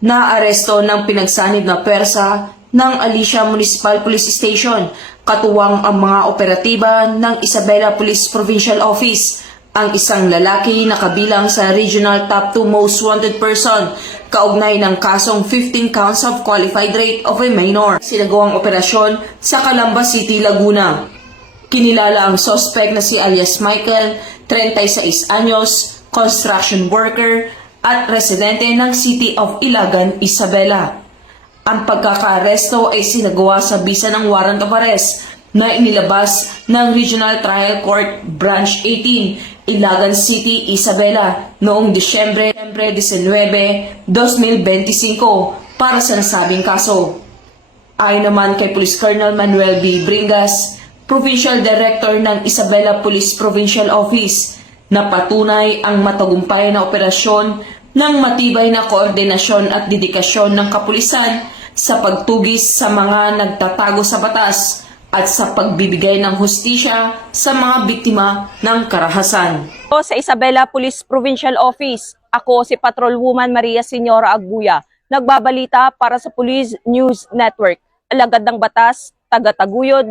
Naaresto ng pinagsanib na pwersa ng Alicia Municipal Police Station, katuwang ang mga operatiba ng Isabela Police Provincial Office, ang isang lalaki na kabilang sa Regional Top 2 Most Wanted Person, kaugnay ng kasong 15 counts of qualified rape of a minor. Sinagawang operasyon sa Calamba City, Laguna. Kinilala ang suspect na si alias Michael, 36 anyos, construction worker, at residente ng City of Ilagan, Isabela. Ang pagkakaaresto ay sinagawa sa bisa ng warrant of arrest na inilabas ng Regional Trial Court Branch 18, Ilagan City, Isabela noong Disyembre 19, 2025 para sa nasabing kaso. Ayon naman kay Police Colonel Manuel B. Bringas, Provincial Director ng Isabela Police Provincial Office, na patunay ang matagumpay na operasyon ng matibay na koordinasyon at dedikasyon ng kapulisan sa pagtugis sa mga nagtatago sa batas at sa pagbibigay ng hustisya sa mga biktima ng karahasan. Sa Isabela Police Provincial Office, ako si Patrolwoman Maria Señora Aguya, nagbabalita para sa Police News Network, alagad ng batas, taga-taguyod ng